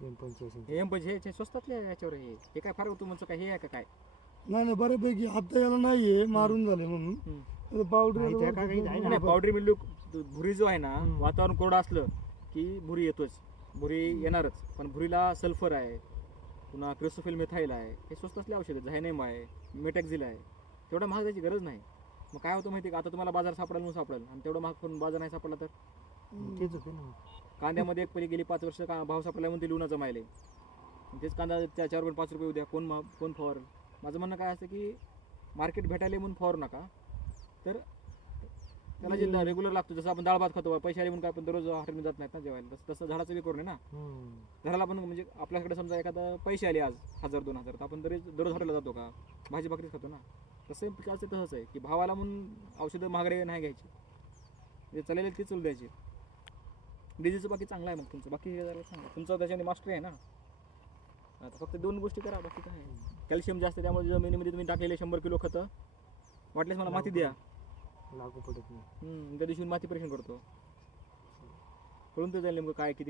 M25 हे स्वस्तातले याच्यावर हे काय फरक तुमचं काय हे आहे का काय? नाही बऱ्यापैकी आता याला नाहीये मारून झाले म्हणून पावडर नाही पावडरी मिल्लू भुरी जो आहे ना वातावरण कोरडं असलं की भुरी येतोच, भुरी येणारच. पण भुरीला सल्फर आहे, पुन्हा क्रिस्टोफिल मिथाईल आहे, हे स्वस्त असले औषध, झायनेम आहे, मेटॅक्झिल आहे. तेवढं महाग त्याची गरज नाही. मग काय होतं माहिती का, आता तुम्हाला बाजार सापडेल म्हणून सापडेल आणि तेवढं महाग करून बाजार नाही सापडला तर तेच होते ना. कांद्यामध्ये एक पहिली गेली 5 वर्ष भाव सापडला म्हणून ते लुणा जमायले, तेच कांदा 4.5 रुपये उद्या कोण फवारेल? माझं म्हणणं काय असतं की मार्केट भेटायला म्हणून फवारू नका, तर त्याला जे रेग्युलर लागतो. जसं आपण डाळ भात खातो, पैसे आले म्हणून काय आपण दररोज हॉटेलमध्ये जात नाहीत ना जेवायला, तसं झाडाचं बी करू नये ना. घराला पण म्हणजे आपल्याकडे समजा एखादा पैसे आले आज 1000-2000 तर आपण दररोज हॉटेलला जातो का? भाजी भाकरीच खातो ना. तसं पिकाचं तसंच आहे की भावाला म्हणून औषधं महागडे नाही घ्यायची, जे चालेल ते चालू द्यायचे. डिझीजचं बाकी चांगलं आहे, मग तुमचं बाकी चांगलं, तुमचं त्याच्यामध्ये मास्टर आहे ना. आता फक्त 2 गोष्टी करा, बाकी काय. कॅल्शियम जास्त, त्यामुळे जमिनीमध्ये तुम्ही टाकलेले 100 किलो खतं वाटल्यास मला माती द्या, लागू पडत नाही. त्या दिवशी माती परीक्षण करतो, कळून ते जाईल नेमकं काय किती